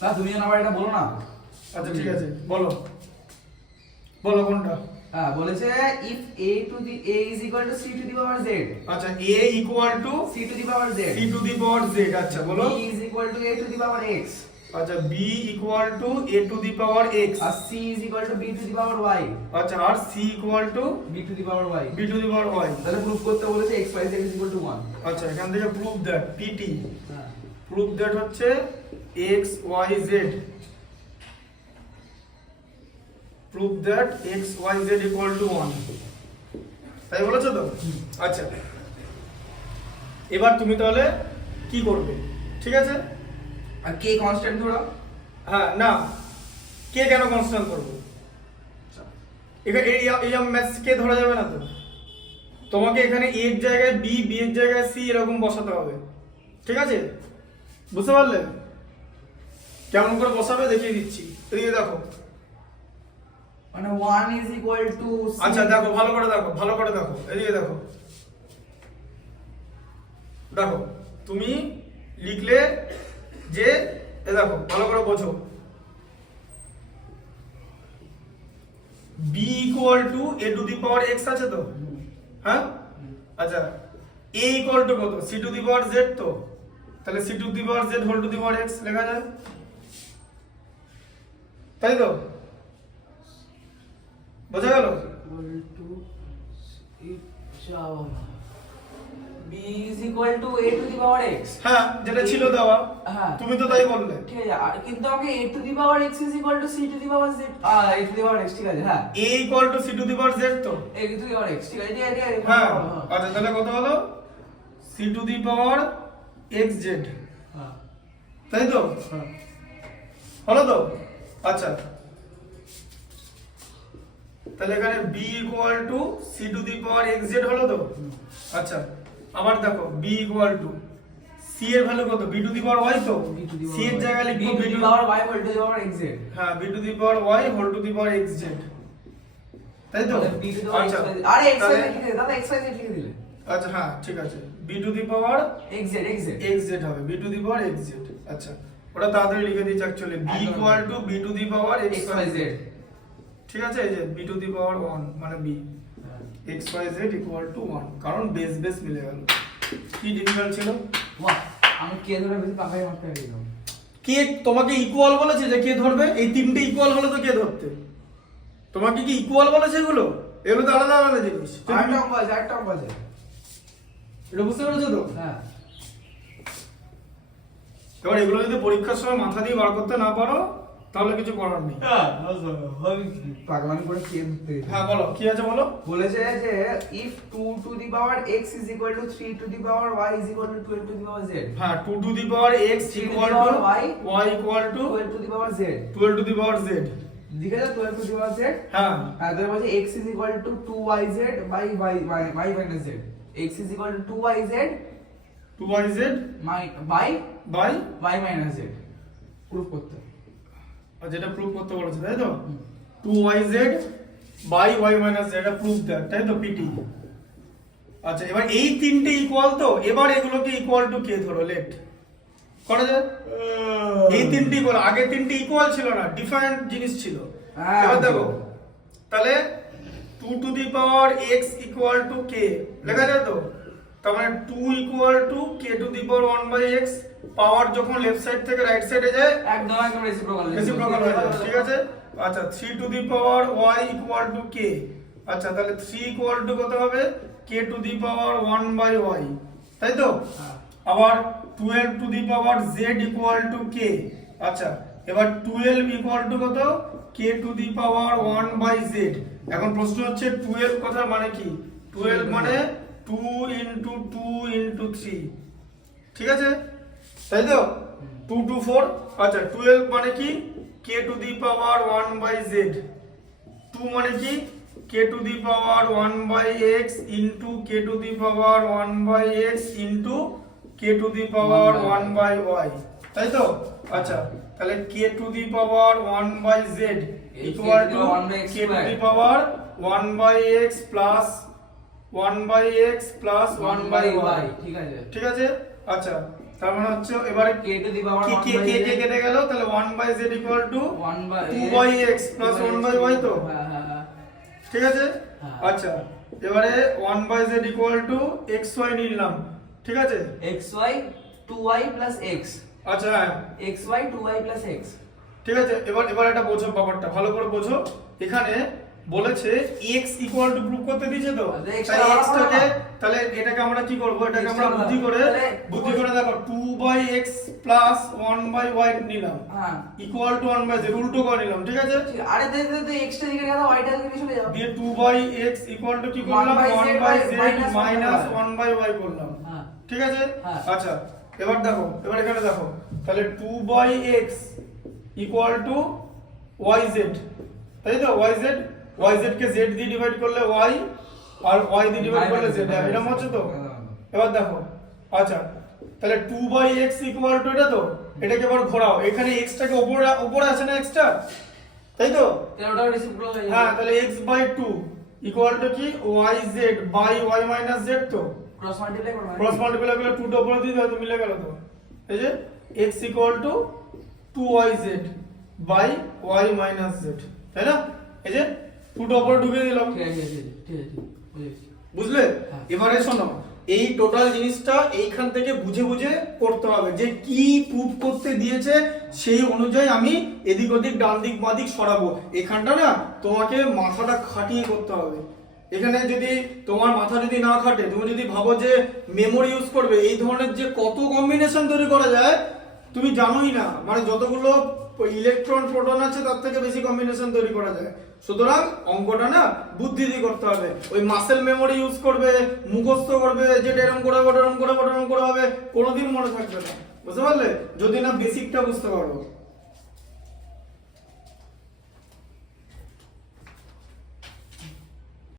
না তুমি আবার এটা বলো না। আচ্ছা ঠিক আছে, বলো বলো কোনটা। হ্যাঁ বলেছে if a is equal to c to the power z, আচ্ছা a equal two c to the power z, c to the power z, আচ্ছা বলো। b is equal to a to the power x, আচ্ছা b equal to a to the power x, আর c is equal to b to the power y, আচ্ছা আর c equal to b to the power y। b to the power y। তাহলে proof করতে বলেছে x y z is equal to 1। আচ্ছা এখান থেকে proof that pt, হ্যাঁ proof that হচ্ছে x y z, proof that x y z equal two 1, তাই বলেছো তো? আচ্ছা এবার তুমি তাহলে কি করবে, ঠিক আছে? আর k কনস্ট্যান্ট ধরো। হ্যাঁ না, কে কেন কনস্ট্যান্ট করবো? এখানে এই ম্যাথস কে ধরা যাবে না তো, তোমাকে এখানে a এর জায়গায় b, b এর জায়গায় c এরকম বসাতে হবে, ঠিক আছে? বুঝতে পারলে কেমন করে বসাবে দেখিয়ে দিচ্ছি, এদিকে দেখো। মানে 1 is equal to c। আচ্ছা দেখো ভালো করে দেখো, ভালো করে দেখো, এদিকে দেখো। দেখো তুমি লিখলে যে এ দেখো ভালো করে বোঝো, b equal to a to the power x আছে তো, হ্যাঁ? আচ্ছা a ইকুয়াল টু কত, c to the power z, তো তাহলে c to the power z whole to the power x লেখা যায়, তাই তো? বোঝা গেল? equal to b is equal to a to the power x। হ্যাঁ যেটা ছিল দেওয়া, হ্যাঁ তুমি তো তাই বললে। ঠিক আছে, আর কিন্তু আমাকে a to the power x is equal to c to the power z, a to the power x, ঠিক আছে। হ্যাঁ a equal two c to the power z, তো a to the power x, ঠিক আছে, ঠিক আছে, ঠিক আছে। হ্যাঁ আচ্ছা তাহলে কত হলো, c to the power xz, হ্যাঁ তাই তো? হলো তো? আচ্ছা তাহলে এখানে b equal two c to the power xz হলো তো? আচ্ছা আবার দেখো b ইকুয়াল টু c এর ভ্যালু কত, b to the power y, তো c এর জায়গায় b লিখবো to the power y whole to the power x z। হ্যাঁ b to the power y whole to the power xz, তাই তো? b to the power x আচ্ছা z, আরে x y তাহলে- z লিখে দাদা, x y z লিখে দিলে। আচ্ছা হ্যাঁ ঠিক আছে, b to the power x z xz হবে, b to the power xz। আচ্ছা ওটা তাড়াতাড়ি লিখে দিচ্ছি অ্যাকচুয়ালি, b একদম। Equal to b to the power x y z। ঠিক আছে, এই যে b টু দি পাওয়ার 1 মানে b, xyz ইকুয়াল টু 1, কারণ বেস বেস মিলে গেল। কি ডিফিকাল্ট ছিল? বাহ, আমি কে ধরে বেশি পাকাই মারতে গেলাম। কে তোমাকে ইকুয়াল বলেছে যে কে ধরবে? এই তিনটে ইকুয়াল হলে তো কে ধরতে? তোমাকে কি ইকুয়াল বলেছে এগুলো? এগুলো তো আলাদা আলাদা জিনিস। একটা অঙ্ক আছে, একটা অঙ্ক আছে। এটা বুঝতে পেরেছো তো? হ্যাঁ এবার এগুলো যদি পরীক্ষার সময় মাথা দিয়ে বার করতে না পারো তাহলে কিছু করার নেই। পাগলামি করে কে ধরতে গেলাম। হ্যাঁ বলো কি আছে বলো। বলেছে যে if 2 to the power x is equal to 3 to the power y is equal to 12 to the power z, হ্যাঁ 2 to the power x 3 to the equal power to y, y equal to 12 to the power z, 12 to the power z, ঠিক আছে, 12 to the power z। হ্যাঁ আর তাহলে বলছে x is equal to 2yz by y minus z, x is equal to 2yz 2yz by by, y minus z proof করতে হবে। আর যেটা proof করতে বলেছে তাই তো, 2yz by y minus z, এটা প্রুফ দ্যাট, তাই তো pt। আচ্ছা এবার এই তিনটে ইকুয়াল তো, এবার এগুলোকে ইকুয়াল টু কে ধরো, লেট করা যায়। এই তিনটে ইকুয়াল, আগে তিনটে ইকুয়াল ছিল না, ডিফারেন্ট জিনিস ছিল। হ্যাঁ, এবার দেখো তাহলে 2 to the power x equal to k লেখা যায় তো, তার মানে 2 equal to k to the power 1 by x, power যখন লেফট সাইড থেকে রাইট সাইডে যায় একদম একদম রেসিপ্রোকাল রেসিপ্রোকাল হয়ে যায়, ঠিক আছে। আচ্ছা 3 to the power y equal to k, আচ্ছা তাহলে 3 ইকুয়াল টু কত হবে, k to the power 1 by y, তাই তো? আবার 12 to the power z equal to k, আচ্ছা এবার 12 ইকুয়াল টু কত, k to the power 1 by z। এখন প্রশ্ন হচ্ছে 12 কথার মানে কি? 12 মানে 2 ইনটু 2 ইনটু 3, ঠিক আছে, তাই তো? 2 টু 4, আচ্ছা 12 মানে কি, k to the power 1 by z, 2 মানে কি, k to the power 1 by x into k to the power 1 by x into k to the power 1 by y, তাই তো? আচ্ছা তাহলে k to the power 1 by z equal to k to the power 1 by x plus 1 by x plus 1 by y, ঠিক আছে। ঠিক আছে। আচ্ছা তার মানে হচ্ছে এবারে k to the power 1 K by K z কে কেটে গেল, তাহলে 1/z equal to 1 by 2/x plus 1/y তো, হ্যাঁ হ্যাঁ হ্যাঁ ঠিক আছে। হ্যাঁ। আচ্ছা এবারে 1/z ইকুয়াল টু xy নিয়ে নিলাম, ঠিক আছে। xy 2y plus x আচ্ছা হ্যাঁ xy 2y plus x ঠিক আছে। এবার এটা বোঝো, ব্যাপারটা ভালো করে বোঝো। এখানে বলেছে x ইকুয়াল টু প্রুফ করতে দিয়েছে তো, আচ্ছা, x তাই টা x টাকে, আলাদা। তাহলে এটাকে আমরা কি করব, এটাকে x আমরা টা বুদ্ধি করে তাহলে দেখো 2/x প্লাস 1/y নিলাম হ্যাঁ ইকুয়াল টু 1/z, উল্টো করে নিলাম, ঠিক আছে। ঠিক আরে দে দে x টা দিকে গেল y টা দিকে চলে যাও দিয়ে 2/x ইকুয়াল টু কি করলাম, 1/z মাইনাস 1/y করলাম, হ্যাঁ ঠিক আছে। হ্যাঁ। আচ্ছা এবার দেখো, এবার এখানে দেখো, তাহলে 2/x ইকুয়াল টু yz, তাই তো, yz কে z দিয়ে ডিভাইড করলে y আর y দিয়ে ডিভাইড করলে z, এরকম হচ্ছে তো। এবার দেখো আচ্ছা তাহলে 2/x ইকুয়াল টু এটা তো, এটাকে এবার ঘোরাও, এখানে x টাকে উপরে আছে না x টা, তাই তো। তাহলে ওটা রেসিপ্রোকাল হয়ে যাবে হ্যাঁ তাহলে x/2 ইকুয়াল টু কি yz by y minus z তো, ক্রস মাল্টিপ্লাই করব ক্রস মাল্টিপ্লাই করলে 2 টা উপরে দিয়ে দাও তো, মিলে গেল তো। এই যে x equal to 2yz by y minus z, তাই না। এই যে 2 টা উপরে ঢুকিয়ে দিলাম, ঠিক আছে ঠিক আছে বুঝেছি বুঝলে। হ্যাঁ। এবারে শোনো, এই টোটাল জিনিসটা এইখান থেকে বুঝে বুঝে করতে হবে, যে কি প্রুফ করতে দিয়েছে সেই অনুযায়ী আমি এদিক ওদিক ডান দিক বাঁ দিক সরাবো। এখানটা না তোমাকে মাথাটা খাটিয়ে করতে হবে। এখানে যদি তোমার মাথা যদি না খাটে, তুমি যদি ভাবো যে মেমোরি ইউজ করবে, এই ধরনের যে কত কম্বিনেশন তৈরি করা যায় তুমি জানোই না, মানে যতগুলো ইলেকট্রন প্রোটন আছে তার থেকে বেশি কম্বিনেশন তৈরি করা যায়। সুতরাং অঙ্কটা না বুদ্ধি দিয়ে করতে হবে। ওই মাসেল মেমোরি ইউজ করবে, মুখস্থ করবে, যেটা এরকম করে হবে, এরকম করে হবে, কোনোদিন মনে থাকবে না, বুঝতে পারলে, যদি না বেসিকটা বুঝতে পারো।